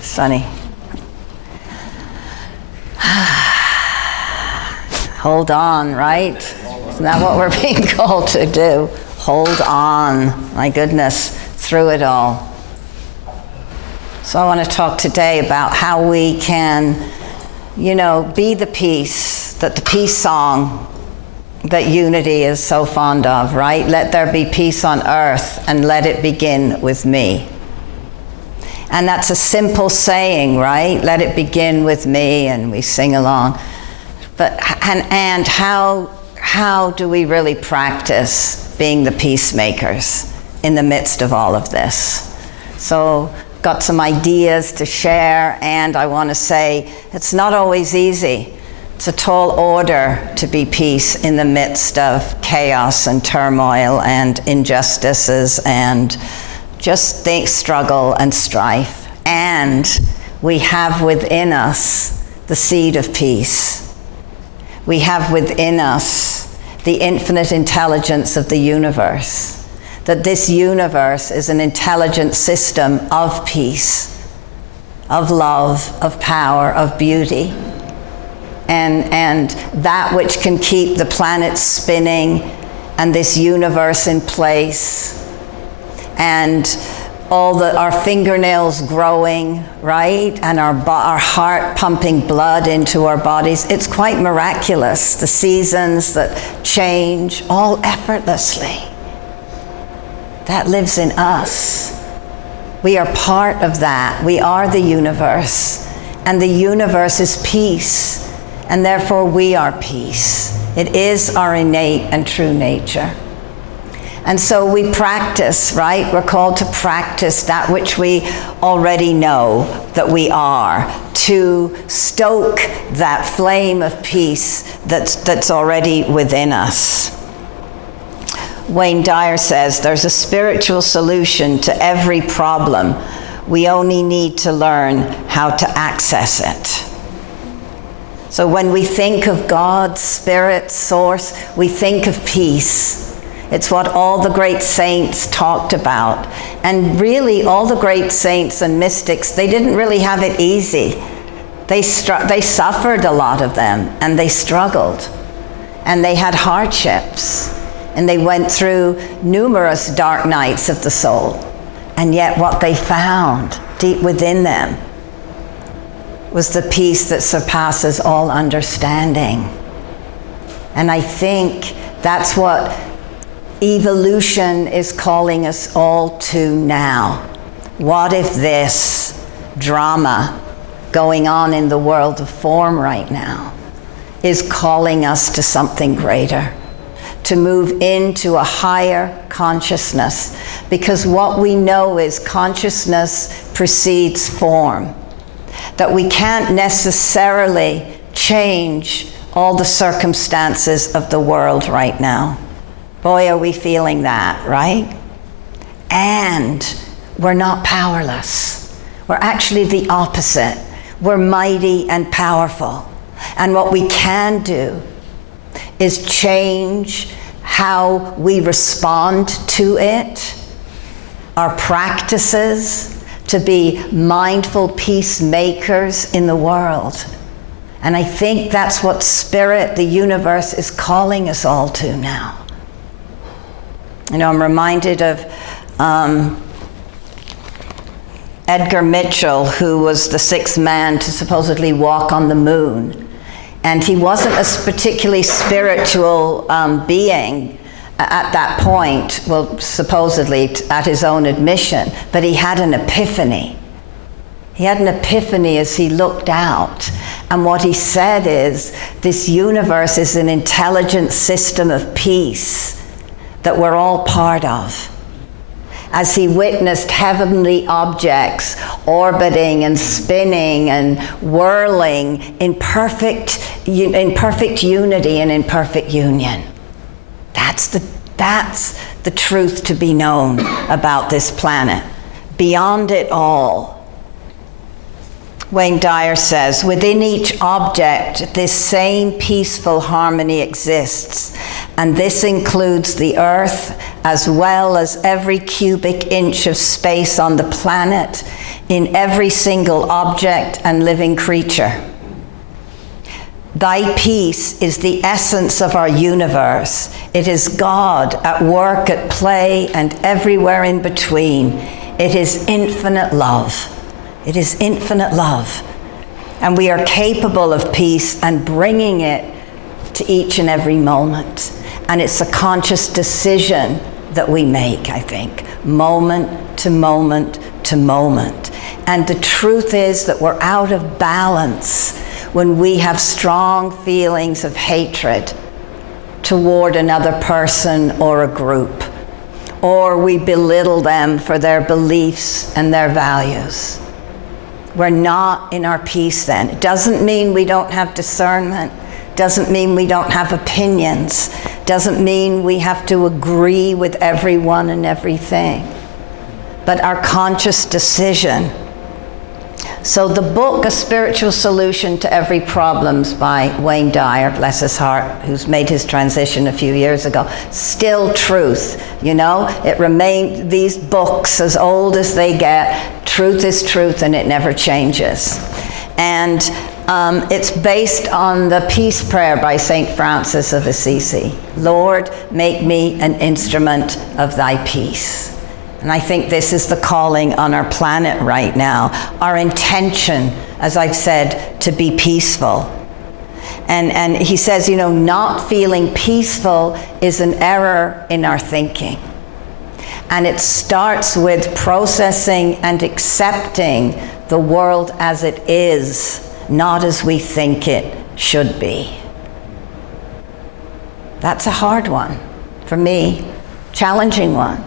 Sunny. Hold on, right? Isn't that what we're being called to do? Hold on, my goodness, through it all. So I want to talk today about how we can, be the peace, that the peace song that Unity is so fond of, right? Let there be peace on earth and let it begin with me. And that's a simple saying, right? Let it begin with me, and we sing along. But and how do we really practice being the peacemakers in the midst of all of this? So got some ideas to share, and I want to say it's not always easy. It's a tall order to be peace in the midst of chaos and turmoil and injustices and just struggle and strife. And we have within us the seed of peace. We have within us the infinite intelligence of the universe. That this universe is an intelligent system of peace, of love, of power, of beauty. And that which can keep the planets spinning and this universe in place, and our fingernails growing, right? And our heart pumping blood into our bodies. It's quite miraculous. The seasons that change, all effortlessly. That lives in us. We are part of that. We are the universe. And the universe is peace. And therefore we are peace. It is our innate and true nature. And so we practice, right? We're called to practice that which we already know that we are, to stoke that flame of peace that's already within us. Wayne Dyer says, there's a spiritual solution to every problem. We only need to learn how to access it. So when we think of God, Spirit, Source, we think of peace. It's what all the great saints talked about. And really, all the great saints and mystics, they didn't really have it easy. They suffered, a lot of them, and they struggled. And they had hardships. And they went through numerous dark nights of the soul. And yet what they found deep within them was the peace that surpasses all understanding. And I think that's what evolution is calling us all to now. What if this drama going on in the world of form right now is calling us to something greater, to move into a higher consciousness? Because what we know is consciousness precedes form. That we can't necessarily change all the circumstances of the world right now. Boy, are we feeling that, right? And we're not powerless. We're actually the opposite. We're mighty and powerful. And what we can do is change how we respond to it, our practices, to be mindful peacemakers in the world. And I think that's what Spirit, the universe, is calling us all to now. I'm reminded of Edgar Mitchell, who was the sixth man to supposedly walk on the moon. And he wasn't a particularly spiritual being at that point, well, supposedly at his own admission, but he had an epiphany. He had an epiphany as he looked out. And what he said is, this universe is an intelligent system of peace that we're all part of. As he witnessed heavenly objects orbiting and spinning and whirling in perfect unity and in perfect union. That's the truth to be known about this planet. Beyond it all, Wayne Dyer says, within each object, this same peaceful harmony exists, And this includes the earth, as well as every cubic inch of space on the planet, in every single object and living creature. Thy peace is the essence of our universe. It is God at work, at play, and everywhere in between. It is infinite love. It is infinite love. And we are capable of peace and bringing it to each and every moment. And it's a conscious decision that we make, I think, moment to moment to moment. And the truth is that we're out of balance when we have strong feelings of hatred toward another person or a group, or we belittle them for their beliefs and their values. We're not in our peace then. It doesn't mean we don't have discernment, doesn't mean we don't have opinions, doesn't mean we have to agree with everyone and everything, but our conscious decision. So the book, A Spiritual Solution to Every Problems by Wayne Dyer, bless his heart, who's made his transition a few years ago, still truth, you know? It remains, these books, as old as they get, truth is truth and it never changes. And it's based on the peace prayer by St. Francis of Assisi. Lord, make me an instrument of thy peace. And I think this is the calling on our planet right now. Our intention, as I've said, to be peaceful. And he says, you know, not feeling peaceful is an error in our thinking. And it starts with processing and accepting the world as it is, not as we think it should be. That's a hard one for me, challenging one.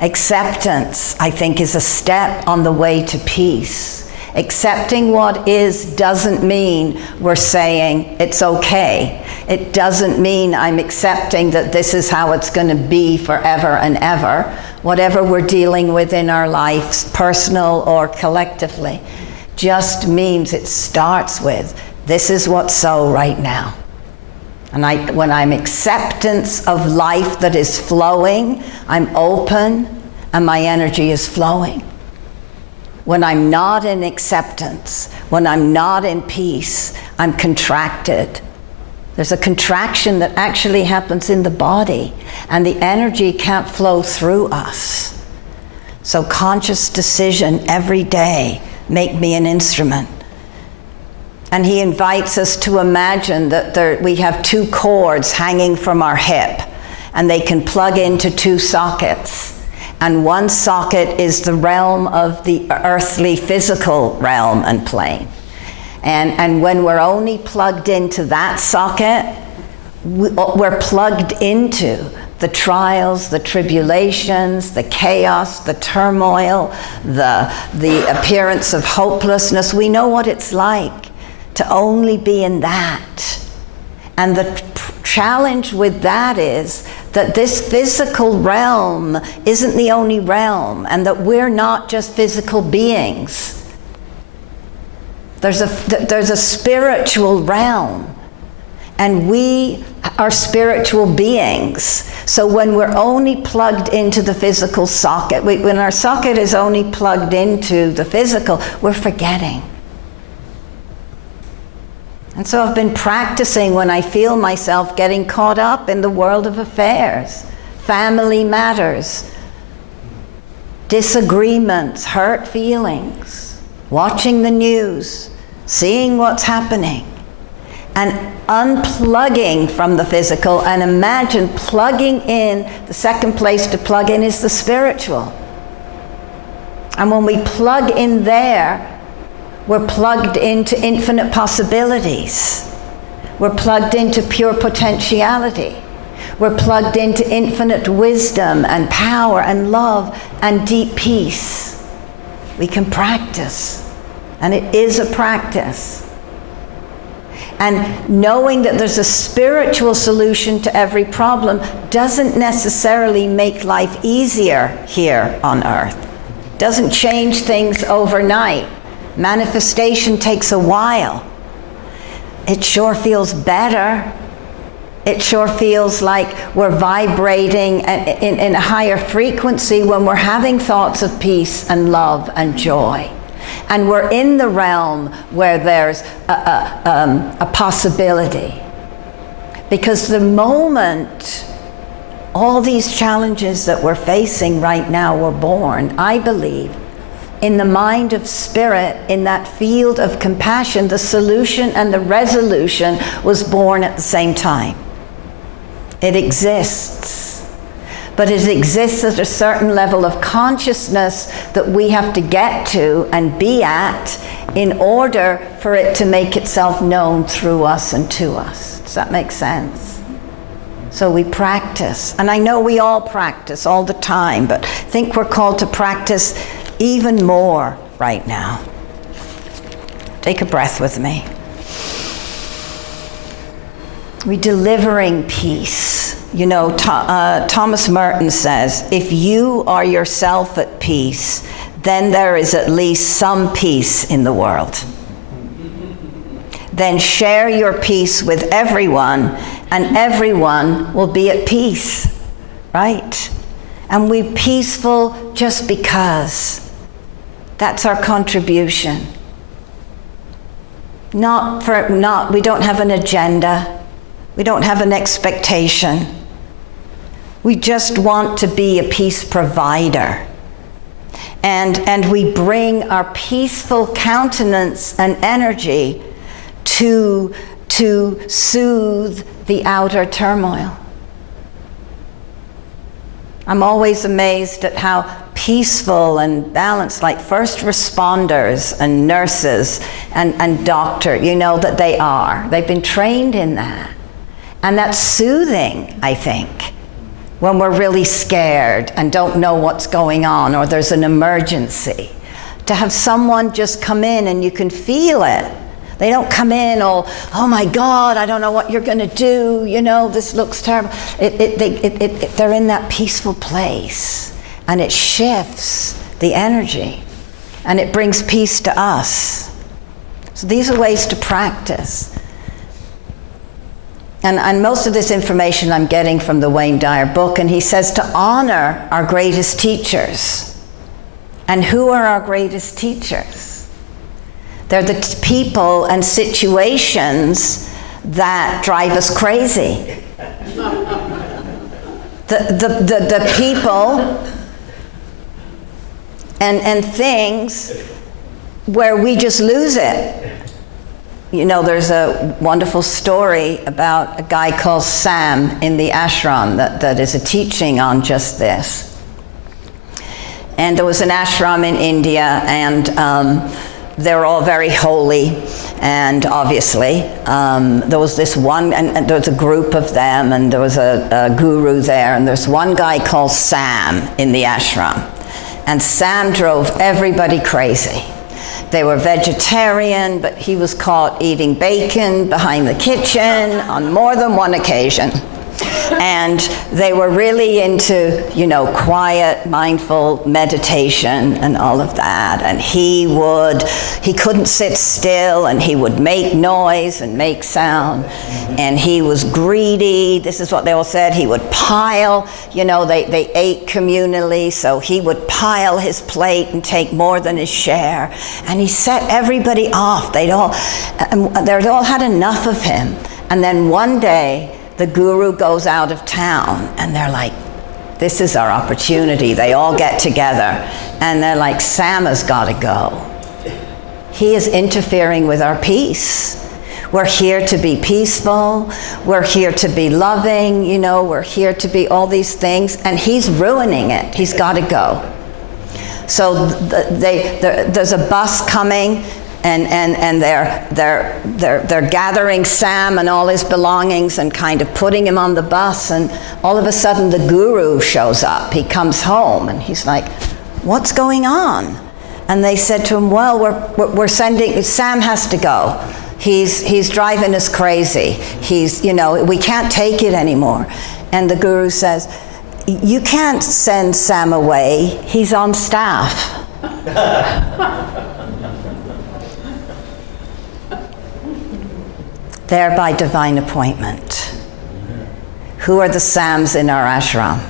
Acceptance, I think, is a step on the way to peace. Accepting what is doesn't mean we're saying it's okay. It doesn't mean I'm accepting that this is how it's going to be forever and ever, whatever we're dealing with in our lives, personal or collectively. Just means it starts with, this is what's so right now. And when I'm acceptance of life that is flowing, I'm open and my energy is flowing. When I'm not in acceptance, when I'm not in peace, I'm contracted. There's a contraction that actually happens in the body, and the energy can't flow through us. So conscious decision every day, make me an instrument. And he invites us to imagine that we have two cords hanging from our hip, and they can plug into two sockets. And one socket is the realm of the earthly physical realm and plane. And when we're only plugged into that socket, we're plugged into the trials, the tribulations, the chaos, the turmoil, the appearance of hopelessness. We know what it's like to only be in that. And the challenge with that is that this physical realm isn't the only realm, and that we're not just physical beings. There's a spiritual realm, and we are spiritual beings. So when we're only plugged into the physical socket, when our socket is only plugged into the physical, we're forgetting. And so I've been practicing when I feel myself getting caught up in the world of affairs, family matters, disagreements, hurt feelings, watching the news, seeing what's happening, and unplugging from the physical, and imagine plugging in. The second place to plug in is the spiritual. And when we plug in there, we're plugged into infinite possibilities. We're plugged into pure potentiality. We're plugged into infinite wisdom and power and love and deep peace. We can practice, and it is a practice. And knowing that there's a spiritual solution to every problem doesn't necessarily make life easier here on earth. Doesn't change things overnight. Manifestation takes a while. It sure feels better. It sure feels like we're vibrating in a higher frequency when we're having thoughts of peace and love and joy. And we're in the realm where there's a possibility. Because the moment all these challenges that we're facing right now were born, I believe, in the mind of spirit, in that field of compassion, the solution and the resolution was born at the same time. It exists. But it exists at a certain level of consciousness that we have to get to and be at in order for it to make itself known through us and to us. Does that make sense? So we practice. And I know we all practice all the time, but I think we're called to practice even more right now. Take a breath with me. We're delivering peace. You know, Thomas Merton says, if you are yourself at peace, then there is at least some peace in the world. Then share your peace with everyone, and everyone will be at peace, right? And we're peaceful just because. That's our contribution. We don't have an agenda. We don't have an expectation. We just want to be a peace provider. And we bring our peaceful countenance and energy to soothe the outer turmoil. I'm always amazed at how peaceful and balanced, like first responders and nurses and doctors, you know, that they are. They've been trained in that. And that's soothing, I think, when we're really scared and don't know what's going on or there's an emergency. To have someone just come in and you can feel it. They don't come in all, oh my God, I don't know what you're going to do, you know, this looks terrible. They're in that peaceful place, and it shifts the energy, and it brings peace to us. So these are ways to practice. And most of this information I'm getting from the Wayne Dyer book, and he says to honor our greatest teachers. And who are our greatest teachers? They're the people and situations that drive us crazy. The people and things where we just lose it. You know, there's a wonderful story about a guy called Sam in the ashram that is a teaching on just this. And there was an ashram in India, and they're all very holy, and obviously there was this one, and there was a group of them, and there was a guru there, and there's one guy called Sam in the ashram, and Sam drove everybody crazy. They were vegetarian, but he was caught eating bacon behind the kitchen on more than one occasion. And they were really into, you know, quiet, mindful meditation and all of that. And he couldn't sit still, and he would make noise and make sound. And he was greedy. This is what they all said. He would pile, you know, they ate communally, so he would pile his plate and take more than his share. And he set everybody off. They'd all had enough of him. And then one day, the guru goes out of town, and they're like, this is our opportunity. They all get together, and they're like, Sam has got to go. He is interfering with our peace. We're here to be peaceful. We're here to be loving. You know, we're here to be all these things, and he's ruining it. He's got to go. So there's a bus coming, and they're gathering Sam and all his belongings and kind of putting him on the bus, and all of a sudden the guru shows up. He comes home, and he's like, what's going on? And they said to him, well, we're sending, Sam has to go. He's driving us crazy. He's, you know, we can't take it anymore. And the guru says, you can't send Sam away. He's on staff. There by divine appointment. Who are the Sams in our ashram?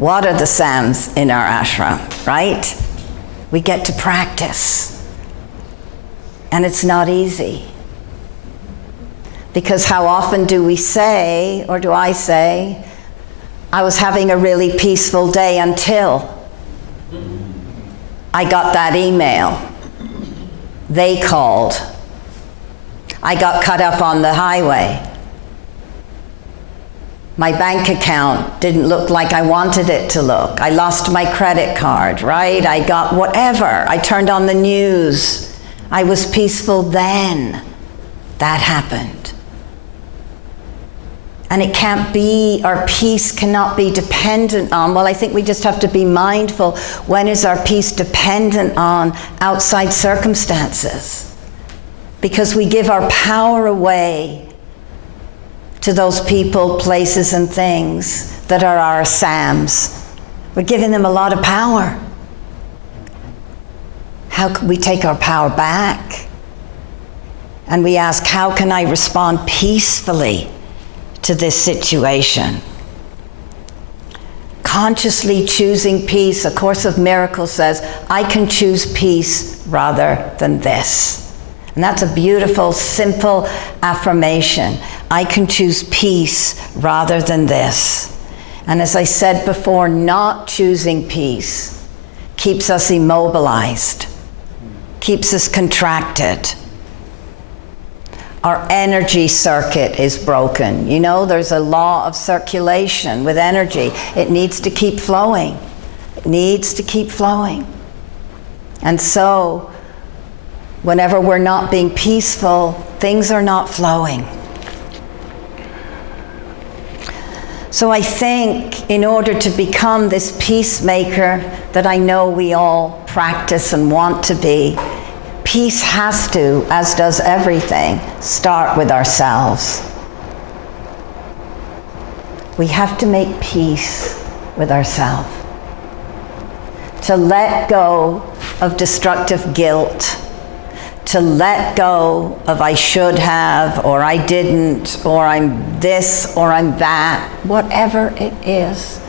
What are the Sams in our ashram, right? We get to practice. And it's not easy. Because how often do we say, or do I say, I was having a really peaceful day until I got that email. They called. I got cut up on the highway. My bank account didn't look like I wanted it to look. I lost my credit card, right? I got whatever. I turned on the news. I was peaceful then. That happened. And it can't be, our peace cannot be dependent on, well, I think we just have to be mindful, when is our peace dependent on outside circumstances? Because we give our power away to those people, places, and things that are our Sams. We're giving them a lot of power. How can we take our power back? And we ask, how can I respond peacefully to this situation? Consciously choosing peace. A Course of Miracles says, I can choose peace rather than this. And that's a beautiful, simple affirmation. I can choose peace rather than this. And as I said before, not choosing peace keeps us immobilized, keeps us contracted. Our energy circuit is broken. You know, there's a law of circulation with energy. It needs to keep flowing. It needs to keep flowing. And so, whenever we're not being peaceful, things are not flowing. So I think in order to become this peacemaker that I know we all practice and want to be, peace has to, as does everything, start with ourselves. We have to make peace with ourselves. To let go of destructive guilt, to let go of I should have, or I didn't, or I'm this, or I'm that, whatever it is.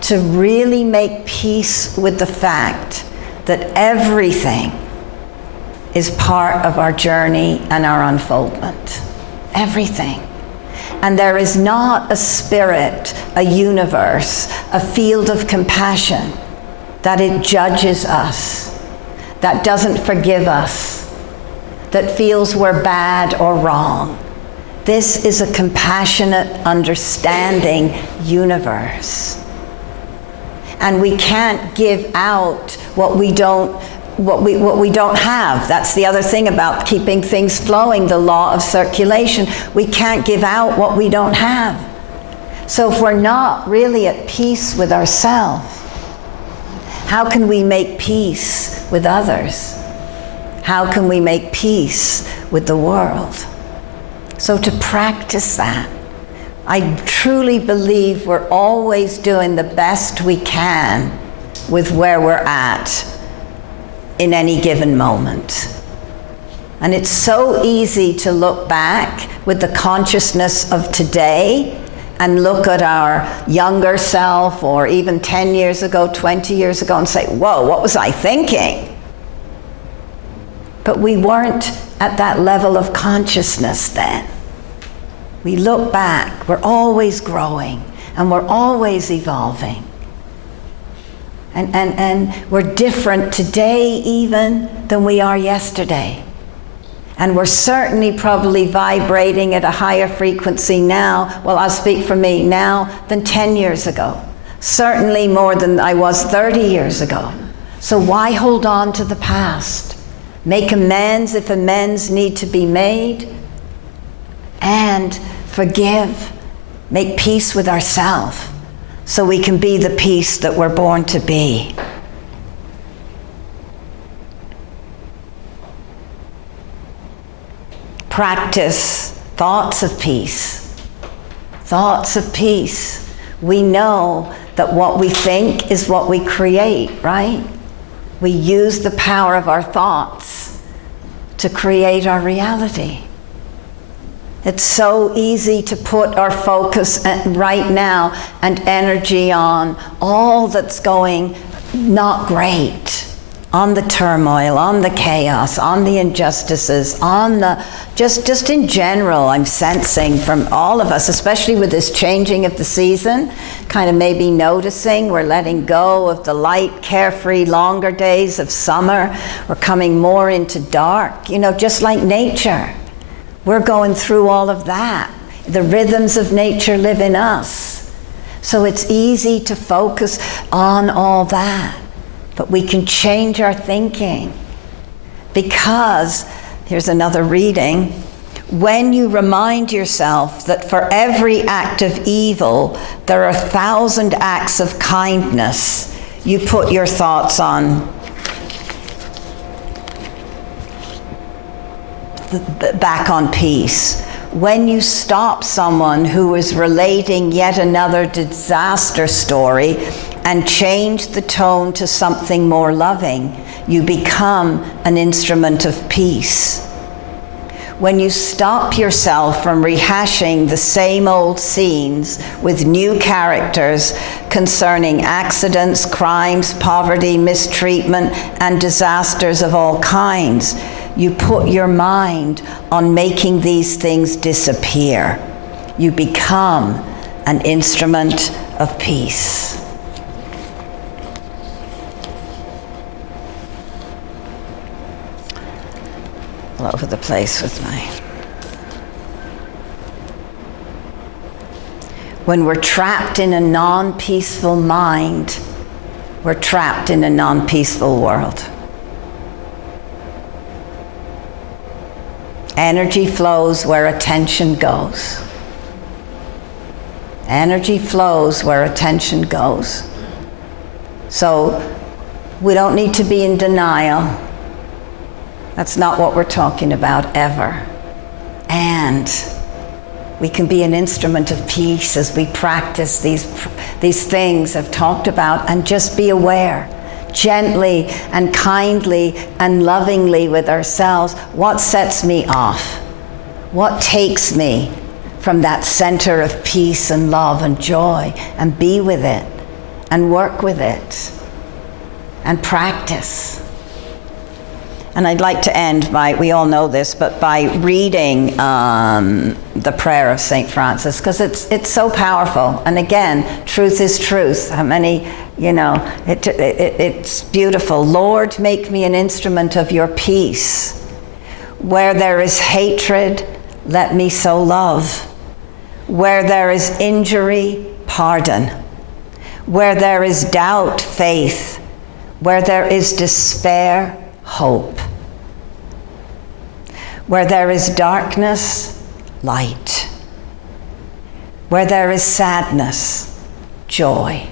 To really make peace with the fact that everything is part of our journey and our unfoldment. Everything. And there is not a spirit, a universe, a field of compassion that it judges us, that doesn't forgive us, that feels we're bad or wrong. This is a compassionate, understanding universe. And we can't give out what we don't have. That's the other thing about keeping things flowing, the law of circulation. We can't give out what we don't have. So if we're not really at peace with ourselves, how can we make peace with others? How can we make peace with the world? So to practice that, I truly believe we're always doing the best we can with where we're at in any given moment. And it's so easy to look back with the consciousness of today and look at our younger self, or even 10 years ago, 20 years ago, and say, whoa, what was I thinking? But we weren't at that level of consciousness then. We look back, we're always growing, and we're always evolving. And we're different today even than we are yesterday. And we're certainly probably vibrating at a higher frequency now, well, I'll speak for me now, than 10 years ago. Certainly more than I was 30 years ago. So why hold on to the past? Make amends if amends need to be made, and forgive, make peace with ourselves so we can be the peace that we're born to be. Practice thoughts of peace. Thoughts of peace. We know that what we think is what we create, right? We use the power of our thoughts to create our reality. It's so easy to put our focus right now and energy on all that's going not great, on the turmoil, on the chaos, on the injustices, on the, just in general, I'm sensing from all of us, especially with this changing of the season, kind of maybe noticing we're letting go of the light, carefree, longer days of summer. We're coming more into dark, just like nature. We're going through all of that. The rhythms of nature live in us. So it's easy to focus on all that. But we can change our thinking. Because, here's another reading, when you remind yourself that for every act of evil, there are 1,000 acts of kindness, you put your thoughts on back on peace. When you stop someone who is relating yet another disaster story and change the tone to something more loving, you become an instrument of peace. When you stop yourself from rehashing the same old scenes with new characters concerning accidents, crimes, poverty, mistreatment, and disasters of all kinds, you put your mind on making these things disappear. You become an instrument of peace. All over the place with my... When we're trapped in a non-peaceful mind, we're trapped in a non-peaceful world. Energy flows where attention goes. Energy flows where attention goes. So we don't need to be in denial. That's not what we're talking about ever. And we can be an instrument of peace as we practice these things I've talked about, and just be aware, gently and kindly and lovingly with ourselves, what sets me off? What takes me from that center of peace and love and joy, and be with it and work with it and practice. And I'd like to end by, we all know this, but by reading the prayer of St. Francis, because it's so powerful. And again, truth is truth. How many, it's beautiful. Lord, make me an instrument of your peace. Where there is hatred, let me sow love. Where there is injury, pardon. Where there is doubt, faith. Where there is despair, hope. Where there is darkness, light. Where there is sadness, joy.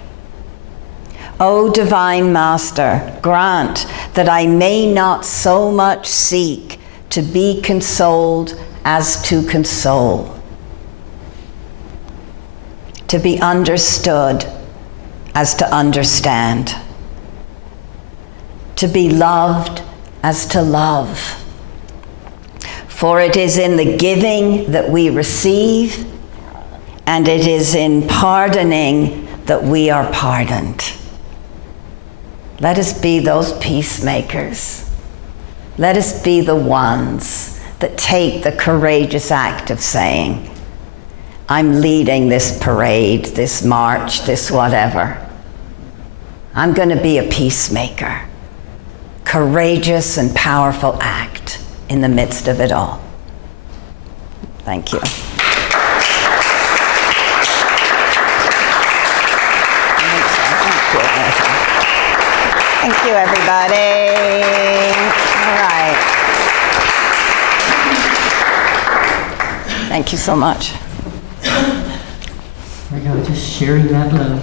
O Divine Master, grant that I may not so much seek to be consoled as to console, to be understood as to understand, to be loved as to love. For it is in the giving that we receive, and it is in pardoning that we are pardoned. Let us be those peacemakers. Let us be the ones that take the courageous act of saying, I'm leading this parade, this march, this whatever. I'm going to be a peacemaker. Courageous and powerful act in the midst of it all. Thank you. Thank you, everybody. All right. Thank you so much. There you go, just sharing that love.